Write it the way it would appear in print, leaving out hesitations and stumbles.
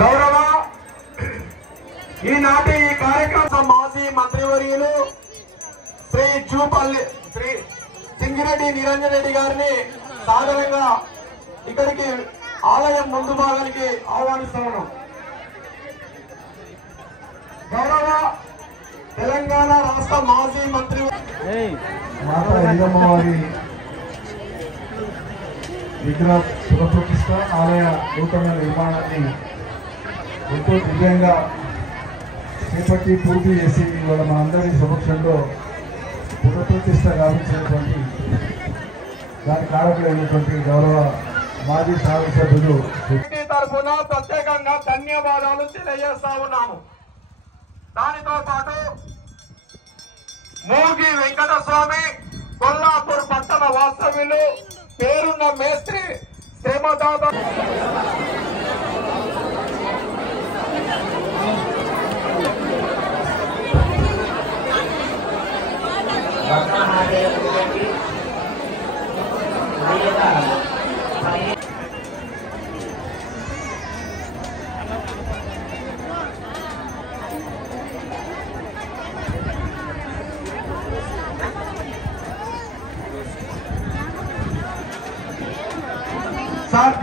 గౌరవ ఈనాటి ఈ కార్యక్రమం మాజీ మంత్రివర్యులు శ్రీ సింగిరెడ్డి నిరంజన్ రెడ్డి గారిని సాధారణంగా ఇక్కడికి ఆలయం ముందు భాగానికి ఆహ్వానిస్తున్నాం. గౌరవ తెలంగాణ రాష్ట్ర మాజీ మంత్రి మాతా ఎల్లమ్మవారి విగ్రహ పునఃప్రతిష్ఠ ఆలయ నూతన నిర్మాణాన్ని ఎంతో దివ్యంగా చేపట్టి పూర్తి చేసి ఇవాళ మనందరి సమక్షంలో పునఃప్రతిష్ఠ గావించినటువంటి దాని కారకులైనటువంటి గౌరవ మాజీ శాసనసభ్యులు తరఫున ప్రత్యేకంగా ధన్యవాదాలు తెలియజేస్తా ఉన్నాము. దానితో పాటు మూగి వెంకటస్వామి కొల్లాపూర్ పట్టణ వాస్తవ్యులు పేరున్న మేస్త్రి శ్రీమదాద సార్